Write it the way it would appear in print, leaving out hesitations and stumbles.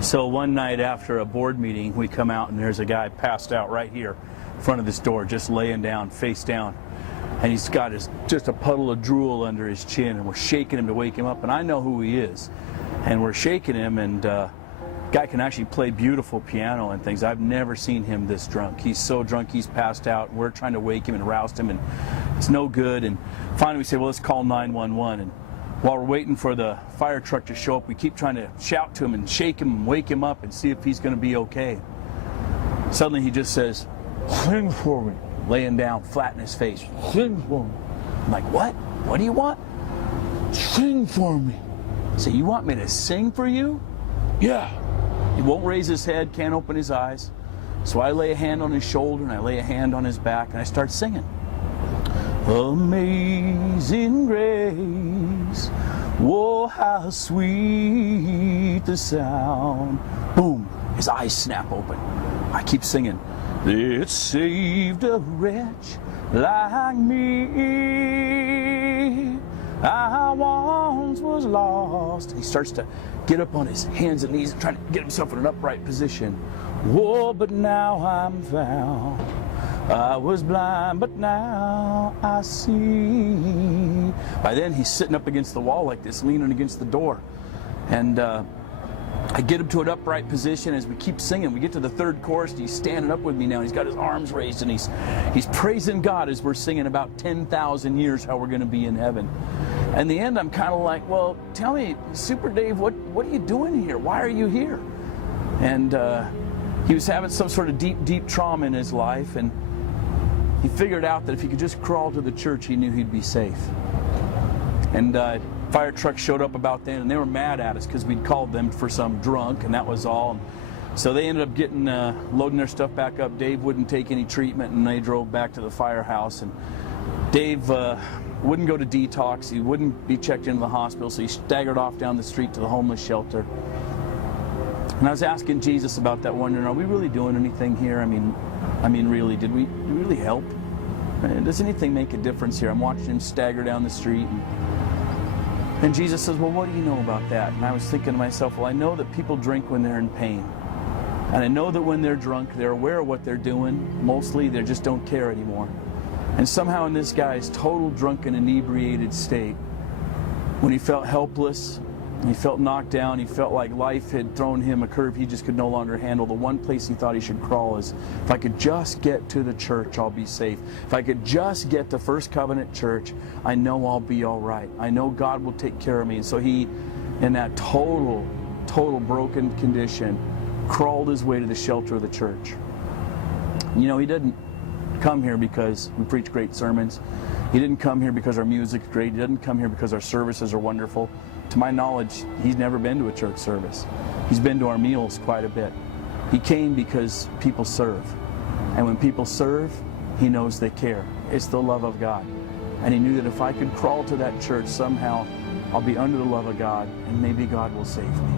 So one night after a board meeting, we come out and there's a guy passed out right here in front of this door, just laying down, face down. And he's got just a puddle of drool under his chin, and we're shaking him to wake him up. And I know who he is. And we're shaking him, and guy can actually play beautiful piano and things. I've never seen him this drunk. He's so drunk, he's passed out. We're trying to wake him and roust him, and it's no good. And finally we say, well, let's call 911. And while we're waiting for the fire truck to show up, we keep trying to shout to him and shake him and wake him up and see if he's going to be okay. Suddenly he just says, "Sing for me," laying down flat in his face. "Sing for me." I'm like, what? What do you want? "Sing for me." So you want me to sing for you? "Yeah." He won't raise his head, can't open his eyes. So I lay a hand on his shoulder and I lay a hand on his back and I start singing. Amazing grace, oh how sweet the sound. Boom, his eyes snap open. I keep singing. It saved a wretch like me. I once was lost. He starts to get up on his hands and knees, trying to get himself in an upright position. Oh, but now I'm found. I was blind, but now I see. By then, he's sitting up against the wall like this, leaning against the door. And I get him to an upright position as we keep singing. We get to the third chorus, and he's standing up with me now. He's got his arms raised, and he's praising God as we're singing about 10,000 years how we're going to be in heaven. In the end, I'm kind of like, well, tell me, Super Dave, what are you doing here? Why are you here? And he was having some sort of deep trauma in his life, and he figured out that if he could just crawl to the church, he knew he'd be safe. And fire truck showed up about then, and they were mad at us because we'd called them for some drunk, and that was all. And so they ended up getting loading their stuff back up. Dave wouldn't take any treatment, and they drove back to the firehouse. And Dave wouldn't go to detox. He wouldn't be checked into the hospital, so he staggered off down the street to the homeless shelter. And I was asking Jesus about that, wondering, are we really doing anything here? I mean, really, did we really help? Does anything make a difference here? I'm watching him stagger down the street. And Jesus says, well, what do you know about that? And I was thinking to myself, well, I know that people drink when they're in pain. And I know that when they're drunk, they're aware of what they're doing. Mostly, they just don't care anymore. And somehow in this guy's total drunken, inebriated state, when he felt helpless, he felt knocked down, he felt like life had thrown him a curve he just could no longer handle, the one place he thought he should crawl is, if I could just get to the church, I'll be safe. If I could just get to First Covenant Church, I know I'll be all right. I know God will take care of me. And so he, in that total broken condition, crawled his way to the shelter of the church. You know, he didn't come here because we preach great sermons. He didn't come here because our music's great. He didn't come here because our services are wonderful. To my knowledge, he's never been to a church service. He's been to our meals quite a bit. He came because people serve. And when people serve, he knows they care. It's the love of God. And he knew that if I could crawl to that church, somehow I'll be under the love of God, and maybe God will save me.